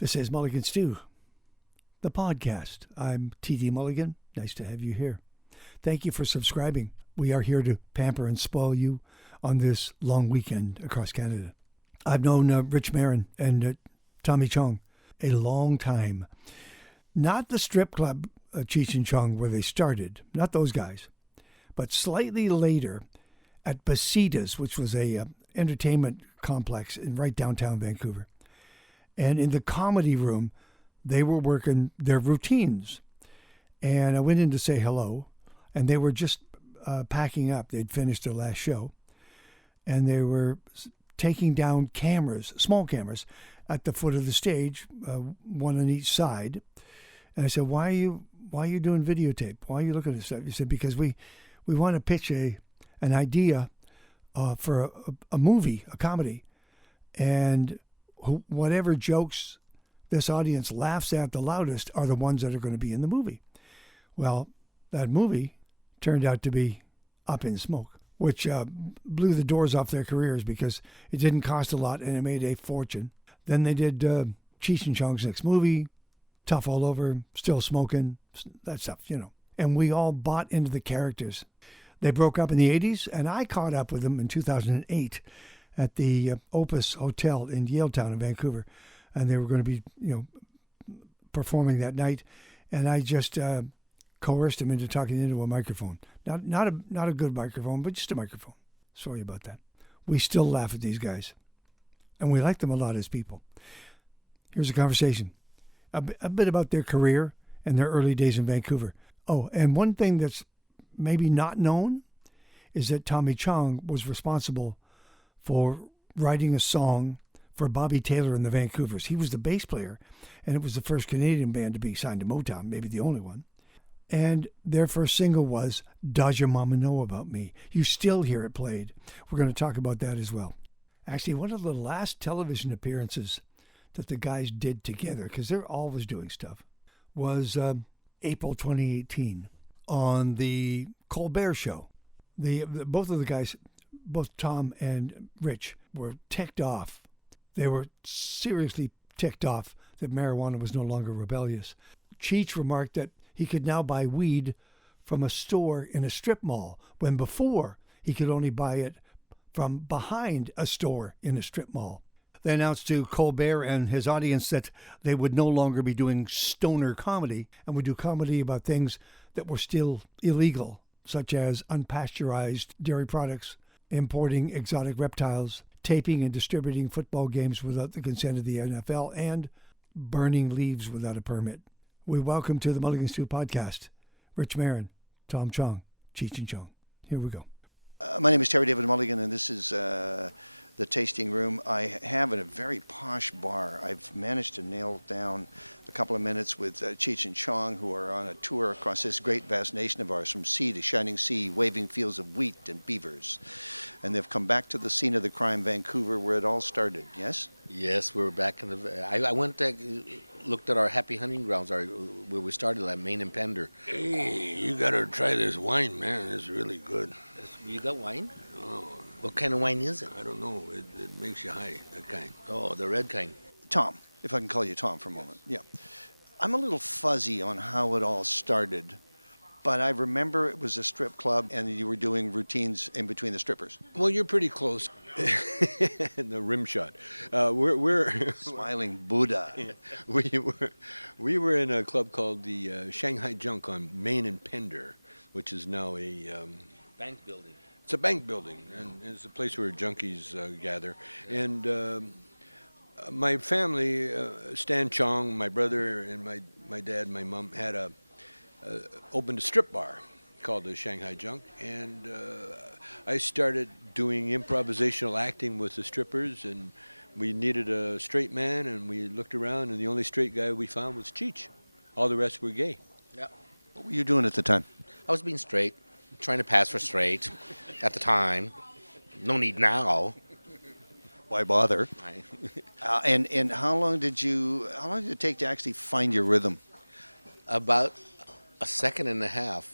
This is Mulligan Stew, the podcast. I'm T.D. Mulligan. Nice to have you here. Thank you for subscribing. We are here to pamper and spoil you on this long weekend across Canada. I've known Cheech Marin and Tommy Chong a long time. Not the strip club, Cheech and Chong, where they started. Not those guys. But slightly later at Bacedas, which was a entertainment complex in right downtown Vancouver. And in the comedy room, they were working their routines. And I went in to say hello, and they were just packing up. They'd finished their last show. And they were taking down cameras, small cameras, at the foot of the stage, one on each side. And I said, why are you doing videotape? Why are you looking at this stuff? He said, because we want to pitch an idea for a movie, a comedy. And whatever jokes this audience laughs at the loudest are the ones that are going to be in the movie. Well, that movie turned out to be Up in Smoke, which blew the doors off their careers because it didn't cost a lot and it made a fortune. Then they did Cheech and Chong's next movie, Tough All Over, Still Smoking, that stuff, you know. And we all bought into the characters. They broke up in the 80s, and I caught up with them in 2008 at the Opus Hotel in Yaletown in Vancouver. And they were going to be, performing that night. And I just coerced them into talking into a microphone. Not a good microphone, but just a microphone. Sorry about that. We still laugh at these guys. And we like them a lot as people. Here's a conversation. A bit about their career and their early days in Vancouver. Oh, and one thing that's maybe not known is that Tommy Chong was responsible for writing a song for Bobby Taylor and the Vancouvers. He was the bass player, and it was the first Canadian band to be signed to Motown, maybe the only one. And their first single was Does Your Mama Know About Me? You still hear it played. We're going to talk about that as well. Actually, one of the last television appearances that the guys did together, because they're always doing stuff, was April 2018 on the Colbert Show. Both of the guys, both Tom and Rich, were ticked off. They were seriously ticked off that marijuana was no longer rebellious. Cheech remarked that he could now buy weed from a store in a strip mall, when before he could only buy it from behind a store in a strip mall. They announced to Colbert and his audience that they would no longer be doing stoner comedy and would do comedy about things that were still illegal, such as unpasteurized dairy products, importing exotic reptiles, taping and distributing football games without the consent of the NFL, and burning leaves without a permit. We welcome to the Mulligan Stew podcast, Cheech Marin, Tom Chong, Cheech and Chong. Here we go. My name is Terry David Mulligan, and this is the tasting room I have in a very posh bar. I've managed to nail down a couple of minutes with Cheech and Chong, who are on a tour across this great vast nation of ours, from sea to shining sea, waving fields of wheat and beavers. And they've come back to the scene of the crime, Vancouver, where it all started, yes? Yes, we're back in the... I went to... looked at our happy hunting grounds, where we started at Marin and Tommy. Hey, you gotta try this wine, man. It's really good. You got wine? Oh, What kind of wine is it? I don't know. It makes you high, that kind. Oh, the red kind. Tom, if I can call you Tom for a moment. Yeah. I'm a little fuzzy on how it all started, but I remember it was a strip club and you were doing routines in between the strippers. Well, you're pretty close. The rim shot. We're Smiling Buddha. we were in a club called the Shanghai Junk on Main and Pender, which is now a Bank building. It's a bank building, and it's a place where junkies gather. And my family, Stan Chong, my brother, and my dad and my mom had opened a strip bar called the Shanghai Junk, and I started doing improvisational acting with the strippers, and we needed a straight man, and we looked around, and the only straight guy we found was Cheech. All the rest were gay. Yeah. What were you doing at the time? I was being straight, trying to pass for straight at the time. No need now. Why bother? And how long did it take to actually find your rhythm? About a second and a half.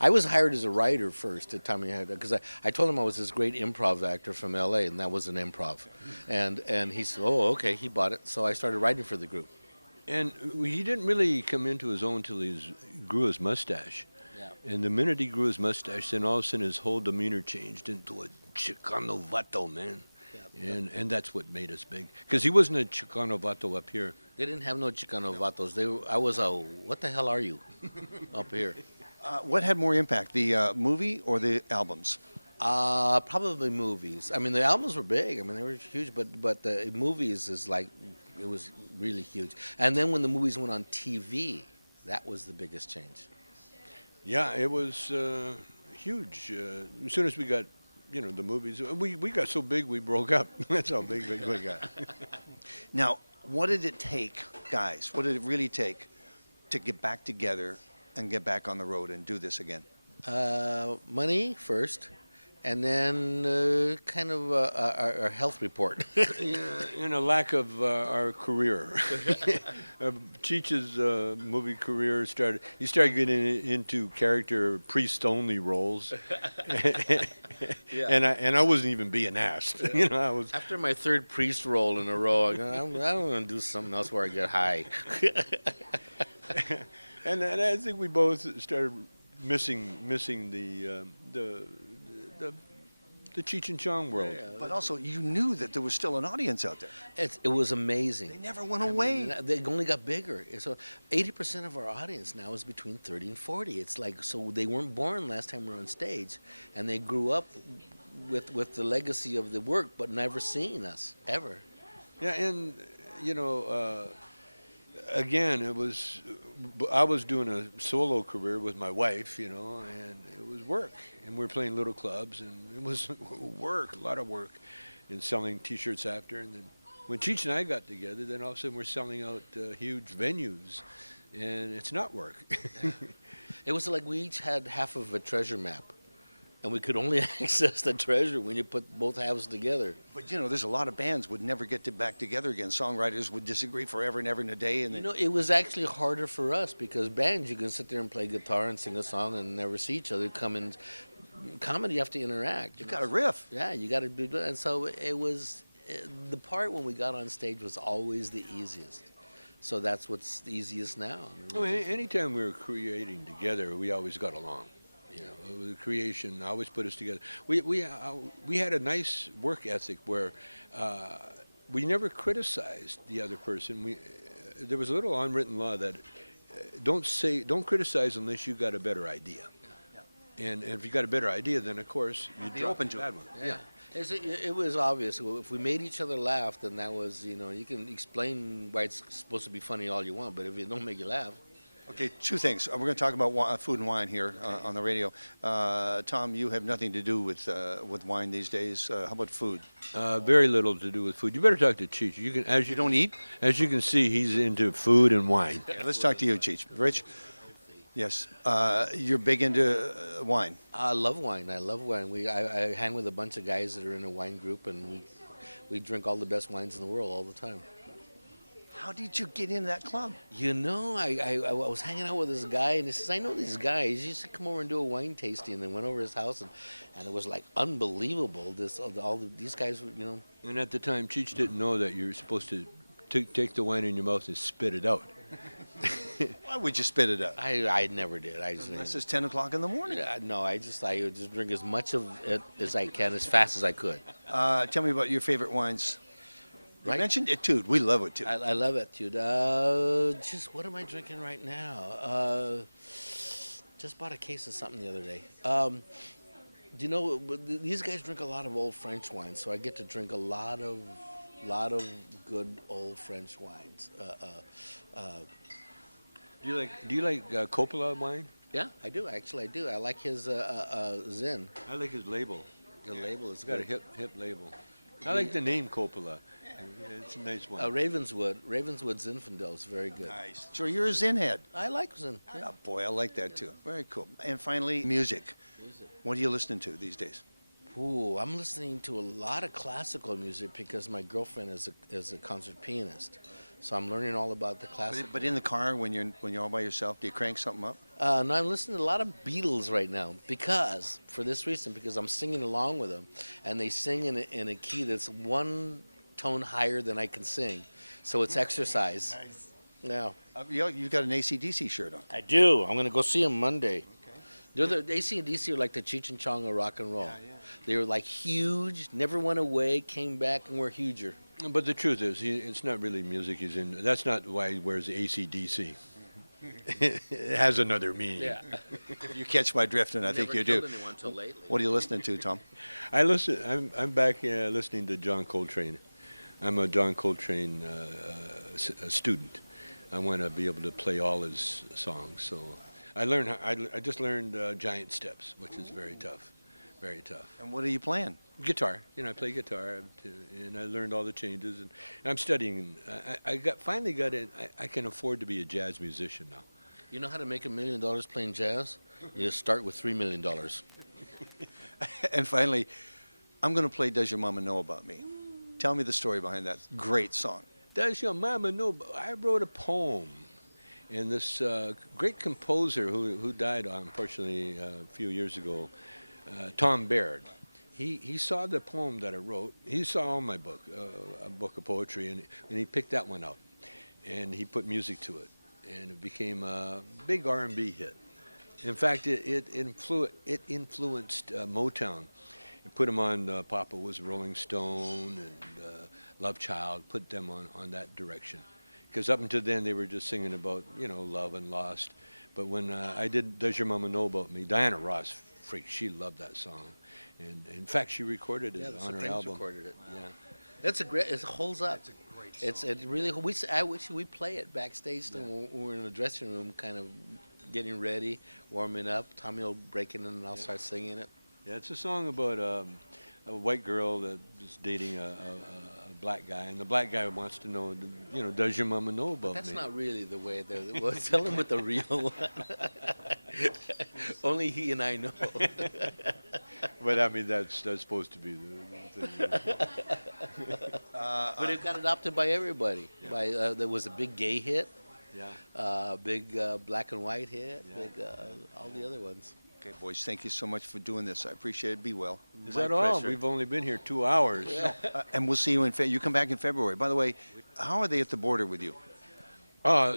I was hired as a writer first at Tommy because I told him I was this great improv actor from L.A. and that was an improv, and he said, "Oh, okay," he bought it. So I started writing for the group. And he didn't really come into his own until he grew his mustache. Yeah. And the minute he grew his mustache, then all of a sudden his whole demeanor changed into a Chicano vato, man. Yeah. And that's what made us big. Because he wasn't a Chicano vato up here. They didn't have no Chicano vatos. I was a, what the hell are you up here? What had more impact, the movie or the albums? Probably movies. I mean, the albums were big. I mean, they were huge, but the movies is like, it was really huge. And then when the movies went on TV, that was the biggest change. Yeah, it was huge. As soon as we got, the movies, we got so big we broke up. That's how big we got. Now, what did it take, guys? What did it really take to get back together and get back on the road and do this again? Money first, and then kind of our health report. Yeah, and a lack of our career. Cheech's movie career started getting into character priest-only roles. Yeah. And I wasn't even being asked. I was. After my third priest role in a row, I'm going to do something else where I get high. and I think we both started missing the Cheech and Chong world. Yeah, But also, you knew that there was still an audience out there. it was amazing. They never went away. They only got bigger. So 80% of our audience now is between 30 and 40. It's like, so they weren't born last time we were on stage, and they grew up with the legacy of the work, but never seeing us, ever. Yeah, and, again, I was doing a solo career with my wife, and it was work. And we were playing little clubs, and it was work, a lot of work, and selling T-shirts after. And then when Cheech and I got together, then all of a sudden we're selling out huge venues, and it's not work. It was like we each had half of a treasure map, and we could only access the treasure when you put both halves together. But, there's a lot of bands would never get back together again. Songwriters would disagree forever and ever and a day. And It was actually harder for us because bands, you can sit there and play guitar and sing a song and never see each other. Comedy, you have to interact. you got to riff. Yeah, you got to do that. And so the part when we got on stage was always the easiest. So that's what's the easiest now. Anytime we were creating together, we always got along. The creation always put us together. We had a nice work ethic where we never criticized the other person. There was a little unwritten law that don't criticize unless you got a better idea. And if you got a better idea, then of course you Be drop open to that it. one. Yeah. It was obvious. If we made each other laugh, then that was, you can explain why it's supposed to be funny all you want, but if it don't make you laugh. Okay, two things. We're going to talk about food and wine here on the radio. Tom, you have nothing to do with wine these days. How about food? Very little to do with food. You better talk to Cheech. You don't eat? As you can see, he's into food and wine. Yeah, let's talk to you, Cheech. Rich? Yes. You're big into wine. I love wine. I hang with a bunch of guys that are in a wine group, and we drink all the best wines in the world all the time. How did you get in that club? I was hanging out with this guy, and he says, I know these guys. He used to come over and do a wine tasting, and then went over to his house, and it was like unbelievable. These guys, And at the time, Cheech didn't know that you're supposed to take the wine in your mouth and spit it out. Why would you spit it out? I never did. This is 10 o'clock in the morning. No, I would just drink as much of it as I can, as fast as I could. Tell me about your favorite wines. You Right. mentioned Etude. We love Etude. I love it, dude. Just what am I drinking right now? Just bought a case of something the other day. These guys drink a lot of old French wines, so I get to drink a lot of good old French wines. Do you like Coppola wine? Yeah, I do. Actually, I do. I like his Zin. I like his label. The label is It's got a good. hip label. I like the name Coppola. It's a nice one. Ravenswood Zinfandel is very good. Nice. So you're a Zin head. I like Zin. Yeah. Oh, boy, I like that too. Very cool. And finally, music. What are you listening to these days? Ooh, I'm listening to a lot of classical music because my girlfriend is a concert pianist. So I'm learning all about the classic. But in the car, when you're all by yourself, do you crank something up? No, I'm listening to a lot of Beatles right now because I'm singing along with them, and they sing in a key that's one tone higher than I can sing, so it's exercise. Nice. Yeah, You've got an AC/DC shirt on. I do. I'm gonna go see them Monday. They're the AC/DC are like the Cheech and Chong of rock and roll. Yeah. They were like huge, never went away, came back, and were huger. But the truth is, it's not really music he's in. That's not why he wears AC/DC. It has another meaning. Yeah. You catch my drift, and I think you do. Never killed anyone till lately. What are you listening to, Tom? I'm back listening to John Coltrane. I'm a John Coltrane a student. I want to be able to play all his songs. So I just learned Giant Steps, which is very tough. Very tough. And what are you playing? Guitar. I play guitar, and I learned all the changes. And I'm studying. I finally got in. I can afford to be a jazz musician now. You know how to make $1 million playing jazz? You just start with $3 million. And finally, I'm going to play Does Your Mama Know About Me? Tell me the story behind that great song. Does your mama know? I wrote a poem, and this great composer who died unfortunately a few years ago, Tom Baird. He saw the poem that I wrote. He saw all my book, a book of poetry, and he picked that one out, and he put music to it, and it became a big R&B hit. In fact, it influenced Motown. It put them on. Papa was Rolling Stone and Love Child. Put them on that direction, because up until then they were just singing about love and lost. But when I did Does Your Mama Know About Me, Diana Ross freak. She loved that song, and in fact she recorded it on her album. Recorded it. Yeah, it's a great. It holds up. It's a great song. It really. I wish we play it backstage when we're in the dressing room, kind of getting ready, warming up. Tommy will break in and I'll start singing it. Yeah, it's a song about a white girl that is dating a black guy, and the black guy wants to know, does your mama know about That's me? not really the way that. Well, tell him with the real one. Only he and I know. But I mean, that's supposed to be the thing. But it got adopted by everybody. Yeah. There was a big gay hit. Yeah. Big black and white hit. Yeah. Big all the other ones. Okay, boys, thank you so much for doing this. I appreciate it. Be well. Is that all? We've only been here 2 hours. Yeah. And we'll see you in you come back in February. By the way, how are they at the border with you?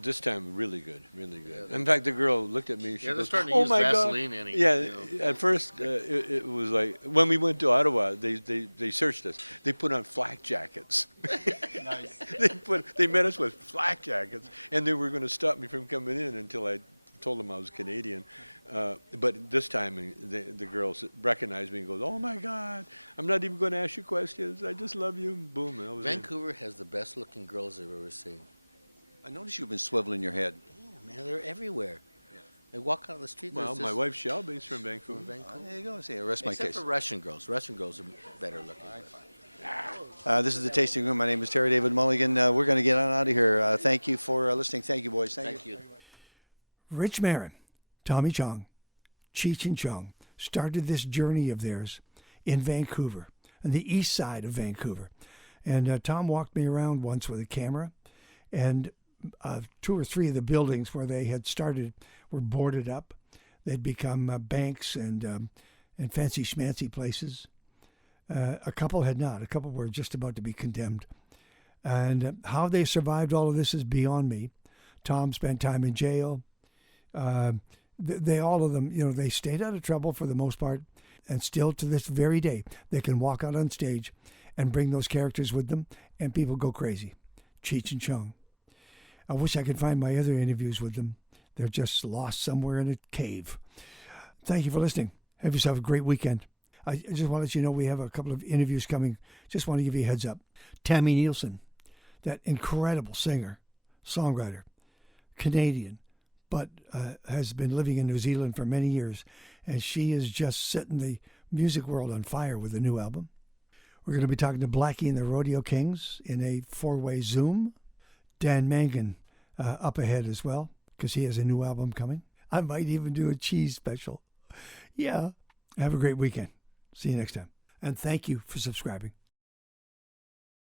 This time really good, really good. In fact, the girl looked at me. She they're goes, starting to use Vaseline. At first it was like when we went to Ottawa, they searched us. They put on flak jackets. Nice. They met us with flak jackets, and they were going to stop me from coming in until I told them I was Canadian. But this time, the girls recognized me and goes, "Oh my God, I'm not even going to ask you questions. I just love you." Boom. Vancouver has the best looking girls I've ever seen. I noticed you've been swiveling your head. Yeah, man, they're everywhere. They walk out on the street. Well, my wife Shelby's from Vancouver. There you go. See, I rest my Except case. for Russian girls. Russian girls are better looking. This is the Tasting Room. My name is Terry David Mulligan. We're going to get on out of here. Thank you for listening. Thank you, boys. Thank you. Rich Marin, Tommy Chong, Cheech and Chong started this journey of theirs in Vancouver, on the east side of Vancouver. And Tom walked me around once with a camera, and 2 or 3 of the buildings where they had started were boarded up. They'd become banks and fancy schmancy places. A couple had not. A couple were just about to be condemned. And how they survived all of this is beyond me. Tom spent time in jail. They all of them, they stayed out of trouble for the most part, and still to this very day, they can walk out on stage and bring those characters with them, and people go crazy. Cheech and Chong. I wish I could find my other interviews with them. They're just lost somewhere in a cave. Thank you for listening. Have yourself a great weekend. I just want to let you know we have a couple of interviews coming. Just want to give you a heads up. Tammy Nielsen, that incredible singer, songwriter, Canadian, but has been living in New Zealand for many years, and she is just setting the music world on fire with a new album. We're going to be talking to Blackie and the Rodeo Kings in a 4-way Zoom. Dan Mangan up ahead as well, because he has a new album coming. I might even do a cheese special. Yeah. Have a great weekend. See you next time. And thank you for subscribing.